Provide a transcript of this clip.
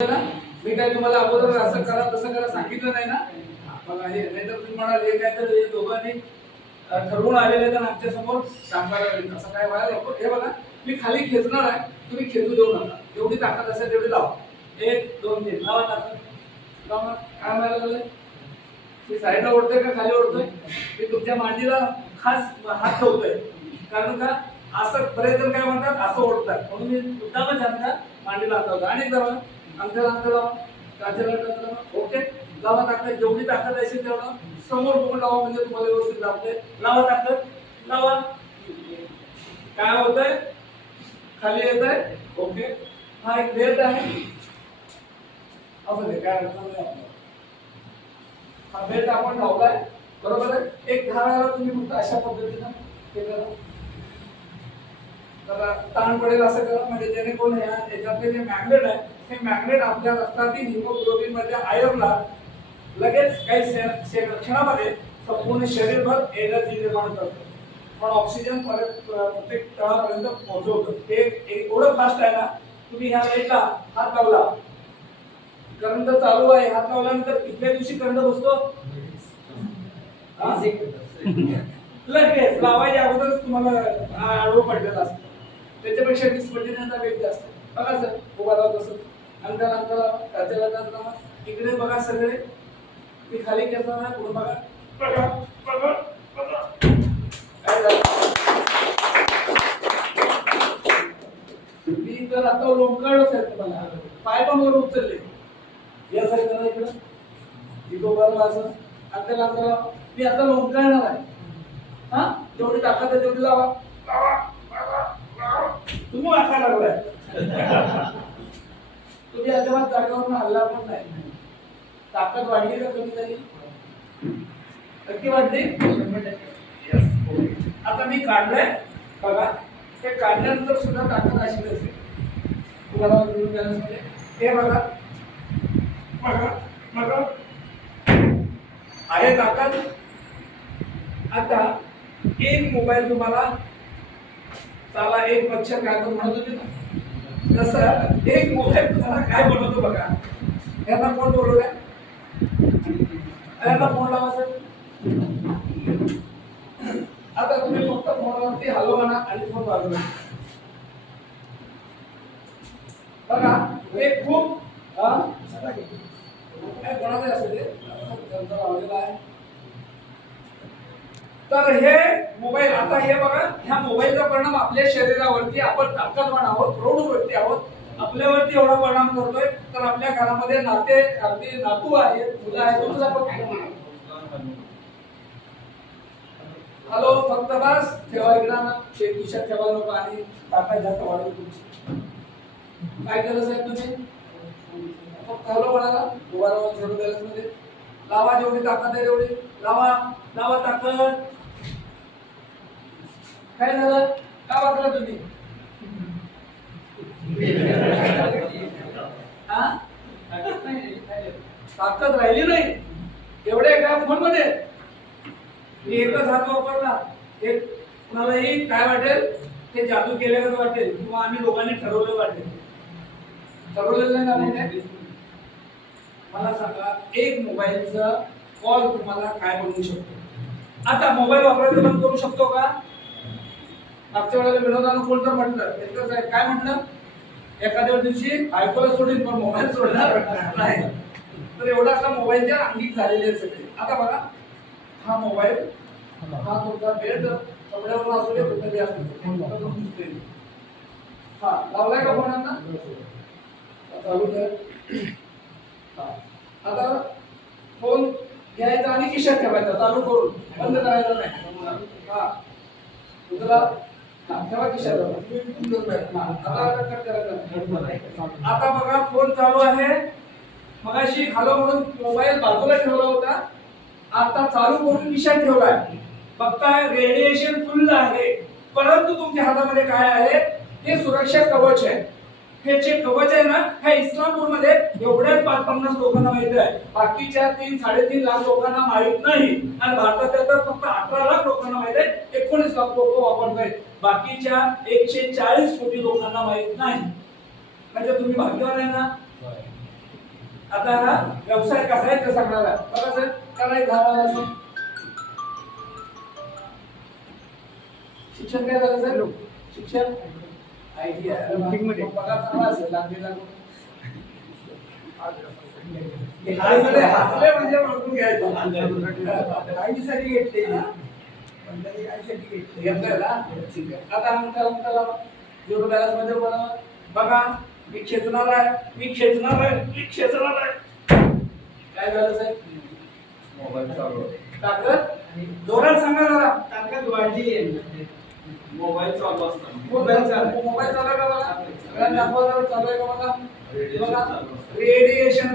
मी काय तुम्हाला अगोदर असं करा तसं करा सांगितलं नाही ना. बघा हे नाहीतर तुम्ही म्हणाल हे काय तर हे दोघांनी ठरवून आलेले तर आमच्या समोर सांगायला असं काय व्हायला नको. हे बघा मी खाली खेचणार आहे, तुम्ही खेचू देऊ नका. एवढी ताकद असेल तेवढी लावा. 1 2 3 लावा ताकद लावा. काय व्हायला लागलंय? मी साईडला ओढतोय का खाली ओढतोय? मी तुमच्या मांडीला खास हात ठेवतोय. कारण का असं बरेच जण काय म्हणतात असं ओढतात, म्हणून मी मुद्दामच हात मांडीला हात लावतो. आणि जरा अंगठ्याला अंगठा लावा, काचेला लावा. ओके लावा ताकद. जेवढी ताकद असेल तेवढं समोर बघून लावा, म्हणजे तुम्हाला व्यवस्थित लावते. लावा ताकद लावा. काय होतंय? खाली येत आहे. ओके हा एक बेल्ट आहे. असं ते काय अडचण नाही आपल्याला. हा बेल्ट आपण लावलाय बरोबर आहे. एक 10 वेळा तुम्ही फक्त अशा पद्धतीनं हे करा. तर ताण पडेल असं करा, म्हणजे जेणेकरून याच्यातले जे मॅग्नेट आहे हे मॅग्नेट आपल्या रक्तातील हिमोग्लोबिन मध्ये आयर्नला लगेच काही क्षणामध्ये संपूर्ण शरीरभर एनर्जी निर्माण करतो. पण ऑक्सिजन प्रत्येक तळापर्यंत पोहोचवतो. हे एवढं फास्ट आहे ना. तुम्ही ह्या लाईटला हात लावला, करंट चालू आहे, हात लावल्यानंतर कितव्या दिवशी करंट बसतो? लगेच लावायच्या अगोदरच तुम्हाला आडवं पडलेलं असतं. त्याच्यापेक्षा 20 पटीने वेग जास्त. बघा सर उभा राहत असं अंगाला अंगा लावा, काचेला काच लावा. इकडे बघा सगळे. मी खाली घेतला ना, पुढे बघा बघा बघा बघा काय झालं. मी तर आता लोंबकाळच आहे तुम्हाला. पाय पण वर उचलले या साईडला इकडं इको बरोबर असं अंगाला अंगा लावा. मी आता लोंबकाळणार आहे. हा जेवढी ताकद आहे तेवढी लावा. तुम्ही वाकायला लागलाय. तुम्ही अजिबात जागेवरून हल्ला पण नाही. ताकद वाढली का कमी झाली? नक्की वाढली. आता मी काढलंय बघा. हे काढल्यानंतर सुद्धा ताकद अशीच असेल. तुम्हाला हे बघा बघा बघा आहे ताकद. आता एक मोबाईल तुम्हाला चाला एक मच्छर काय तर म्हणत होते ना, तसं एक मोबाईल तुम्हाला काय बनवतो बघा. यांना कोण बोलवलंय? यांना फोन लावा सर. आता तुम्ही फक्त फोनवरती हॅलो म्हणा आणि फोन वाजवा. बघा हे खूप कोणाचं असेल ते लावलेलं आहे. तर हे मोबाईल आता हे बघा, ह्या मोबाईलचा परिणाम आपल्या शरीरावरती, आपण ताकदवान आहोत, प्रौढ व्यक्ती आहोत, आपल्यावरती एवढा परिणाम करतोय. तर आपल्या घरामध्ये नाते अगदी नातू आहेत, मुलं आहेत, तुमचा हॅलो फक्त बस ठेवा इकडा ना. खिशात ठेवा नको आणि ताकद जास्त वाढवली तुमची. काय केलं साहेब तुम्ही? फक्त हॅलो म्हणाला. उभा राहा 0 बॅलन्स मध्ये लावा. जेवढी ताकद आहे तेवढी लावा. लावा ताकद. काय झालं? का वागला तुम्ही? ताकद राहिली नाही एवढ्या एका फोन मध्ये. मी एकच हात वापरला. एक कुणालाही काय वाटेल ते जादू केल्यागत वाटेल, किंवा आम्ही दोघांनी ठरवलं वाटेल. ठरवलेलं नाही ना. मला सांगा एक मोबाईलचा कॉल तुम्हाला काय बनवू शकतो? आता मोबाईल वापरायचं बंद करू शकतो का? मागच्या वेळेला विनोदानं कोण तर म्हटलं, काय म्हटलं? एखाद्या दिवशी बायकोला सोडीन पण मोबाईल सोडणार नाही. तर एवढा असा मोबाईलच्या अंगीक झालेले आहेत सगळे. आता बघा हा मोबाईल, हा तुमचा बेल्ट कपड्यावर असू दे, कुठेही असू दे. हा लावलाय का फोनांना? चालू कर. आता फोन घ्यायचा आणि खिशात ठेवायचा, चालू करून बंद करायचा नाही. हा तुझला ठेवा खिशात. आता बघा फोन चालू आहे. मगाशी हॅलो म्हणून मोबाईल बाजूला ठेवला होता, आता चालू करून खिशात ठेवलाय. बघताय रेडिएशन फुल आहे, परंतु तुमच्या हातामध्ये काय आहे? हे सुरक्षा कवच आहे. हे जे कवच आहे ना, हे इस्लामपूरमध्ये एवढ्याच 5-50 लोकांना माहिती आहे. बाकीच्या 3-3.5 लाख लोकांना माहित नाही. आणि भारतातल्या तर फक्त 18 लाख लोकांना माहित आहे. 19 लाख लोक वापरतायत. बाकीच्या 140 कोटी लोकांना माहित नाही. म्हणजे तुम्ही भाग्यवान आहे ना. आता हा व्यवसाय कसा आहे ते सांगणार बघा सर काय झालं असं शिक्षण काय झालं सर शिक्षण आयडिया पगार चांगला असेल लागलेला हसले म्हणजे ओळखून घ्यायचं आईसाठी घेतले ठीक आहे आता अंतला झिरो बॅलन्स मध्ये बघा मी खेचणार आहे काय झालं साहेब मोबाईल चालू ताकद जोरात सांगा जरा ताकद वाढली मोबाईल चालू असताना मोबाईल चालू आहे का बघा सगळ्यांना दाखवा जरा चालू आहे का बघा रेडिएशन